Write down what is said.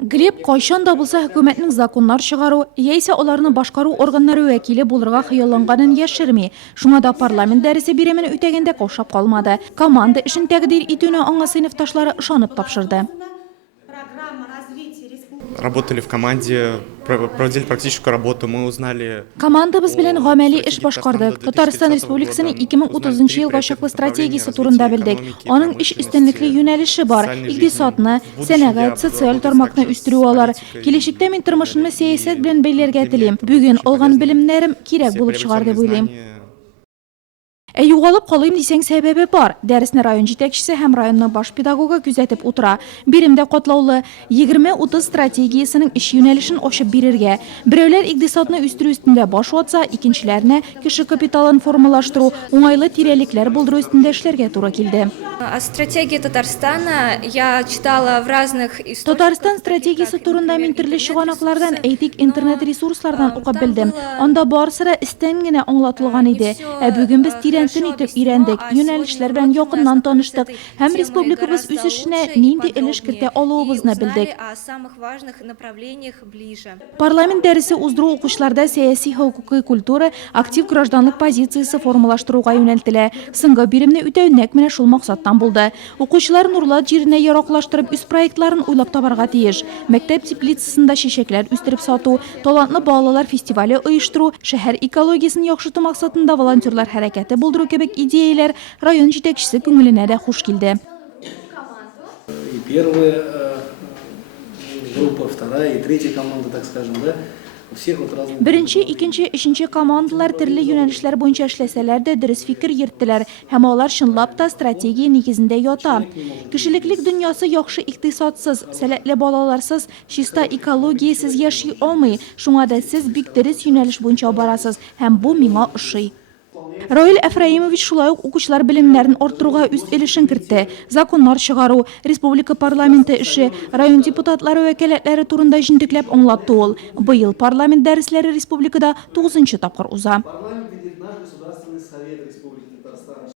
Глеб кайчан да булса хөкүмәтнең законнар чыгару, яисә аларны башкару органнары вәкиле булырга хыялланганын яшерми. Шуңа да парламент дәресе биремен үтәгәндә каушап калмады. Команда эшен тәкъдир итүне аңа сыйныфташлары ышанып тапшырды. Работали в команде, проводили практическую работу, мы узнали... Командабыз белән гамәли эш башкардык. Татарстан Республикасының 2030 елга чаклы стратегиясе турында белдек. Аның эш өстенлекле юнәлеше бар. Икътисадны, сәнәгать, социаль тармакны үстерү алар. Киләчәктә мин тормышымны сәясәт белән бәйләргә телим. Бүген алган белемнәрем кирәк булып чыгар дип уйлыйм. Югалып калыйм дисәң сәбәбе бар. Дәресне район җитәкчесе һәм районның баш педагогы күзәтеп утыра. Биремдә катлаулы 20-30 стратегиясының эш юнәлешен ачып бирергә. Берәүләр икътисадны үстерү өстендә баш ватса, икенчеләрне кеше капиталын формалаштыру, уңайлы тирәлекләр булдыру өстендә эшләргә туры килде. Стратегия Татарстана я читала в разных источниках. Татарстан стратегиясе турында мин төрле чыганаклардан, әйтик, интернет ресурслардан укып белдем. Анда барысыра истән генә аңлатылган иде. Бүген без тирәнтен итеп өйрәндек, юнәлешләр белән якыннан таныштык һәм республикабыз үсешенә нинди өлеш кертә алуыбызны белдек. Парламент дәресе уздыру укучыларда сәяси хокукый культура, актив гражданлык позициясе формалаштыруга юнәлтелә. Соңгы биремне үтәү нәкъ менә шул максаттан булды. Укучылар Нурлат җиренә яраклаштырып үз проектларын уйлап табарга тиеш. Мәктәп теплицасында чәчәкләр үстереп сату, талантлы балалар фестивале оештыру, шәһәр экологиясын яхшырту максатында волонтерлар хәрәкәте булдыру кебек идеяләр район җитәкчесе күңеленә дә хуш килде. И первая группа, вторая и третья команда, так скажем, да? Беренче, икенче, өченче командалар төрле юнәлешләр буенча эшләсәләр дә дөрес фикер йөрттеләр һәм алар чынлап та стратегия нигезендә ята. Кешелеклек дөньясы яхшы икътисадсыз, сәләтле балаларсыз, чиста экологиясез яши алмый. Шуңа да сез бик дөрес юнәлеш буенча барасыз һәм бу миңа ошый. Раил Әфраимович шулай ук укучылар белемнәрен арттыруга үз өлешен кертте. Законнар чыгару, республика парламенты эше, район депутатлары вәкаләтләре турында җентекләп аңлатты ул. Быел парламент дәресләре республикада 9-нчы тапкыр уза.